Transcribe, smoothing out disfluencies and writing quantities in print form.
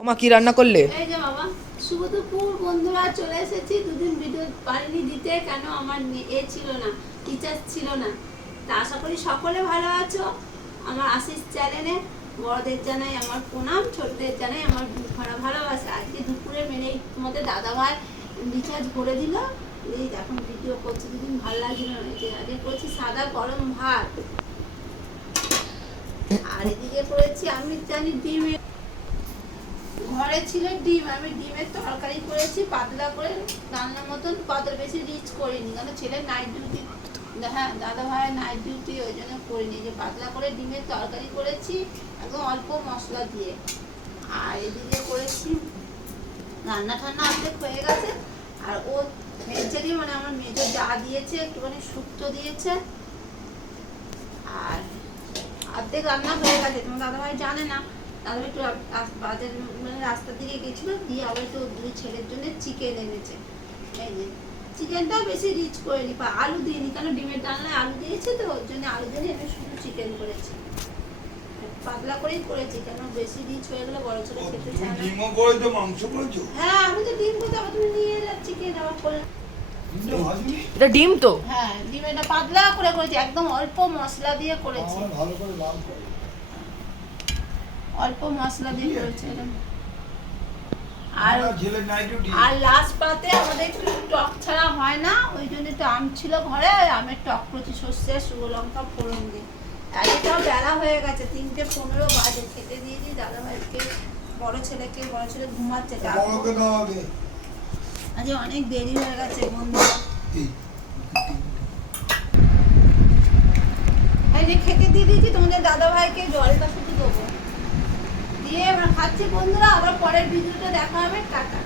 ওমা কি রান্না করলে? এই যে বাবা শুভ দুপুর বন্ধুরা, চলে এসেছি। দুদিন ভিডিও পারিনি দিতে, কেন আমার ছিল না, টিচার ছিল না। তা আশা করি সকলে ভালো আছো। আমার আশিস চ্যানেলে বড়দের জানাই আমার প্রণাম, ছোটদের জানাই আমার বুক ভরা ভালোবাসা। আজকে দুপুরে মেনে তোমাদের দাদাভাই রিচার্জ করে দিল, এই এখন ভিডিও করছি। দুদিন ভালো লাগছিল না, আজকে করেছি সাদা গরম ভাত, আর এদিকে করেছি আমি জানি ডিমের, ঘরে ছিল ডিম, আমি ডিমের তরকারি করেছি পাতলা করে, রান্নার মতন, কত বেশি রিচ করিনি, কারণ ছেলের নাইট ডিউটি, হ্যাঁ দাদা ভাইয়ের নাইট ডিউটি, ওই জন্য করিনি। যে পাতলা করে ডিমের তরকারি করেছি একদম অল্প মশলা দিয়ে। আর এদিকে করেছি রান্না ঠান্না অর্ধেক হয়ে গেছে। আর ও মেজেরই মানে আমার মেজর যা দিয়েছে একটুখানি শুক্তো দিয়েছে, আর অর্ধেক রান্না হয়ে গেছে। তোমার দাদাভাই জানে না, তাহলে একটু বাজার মানে রাস্তার দিকে গেছিল, দিয়ে আবার একটু দুই ছেলের জন্য চিকেন এনেছে। এই যে চিকেনটাও বেশি রিচ করিনি, বা আলু দিইনি, কারণ ডিমের ডালনায় আলু দিয়েছে, তো ওর জন্য আলু দিয়ে আমি শুধু চিকেন করেছি, পাতলা করেই করেছি, কেন বেশি রিচ হয়ে গেলে বড় ছেলে খেতে চায় না। ডিমও করেছো, মাংস করেছো? হ্যাঁ আমি তো ডিম করতে, আবার তুমি নিয়ে এলে চিকেন আবার করে। এটা ডিম তো? হ্যাঁ ডিমটা পাতলা করে করেছি, একদম অল্প মশলা দিয়ে করেছি, ভালো করে লাল করে। অল্প মশলা দিয়ে করেছি এটা। আর ছেলে নাইট ডিউটি। আর লাস্ট পাতে আমাদের একটু টক ছাড়া হয় না, ওই জন্য তো আম ছিল ঘরে, আমের টক করেছি সর্ষে শুকনো লঙ্কা ফোড়ন দিয়ে। আর এটাও বেলা হয়ে গেছে, 3:15 বাজে, খেতে দিয়ে দিই দাদাভাইকে, বড় ছেলে ঘুমাচ্ছে। বড়কে দাও আগে। আজ অনেক দেরি হয়ে গেছে বন্ধুরা, এই যে খেতে দিয়ে দিয়েছি। তোমাদের দাদাভাইকে জলটা শুধু দেবো, দিয়ে আমরা খাচ্ছি বন্ধুরা। আবার পরের ভিডিওটা দেখা হবে, টাটা।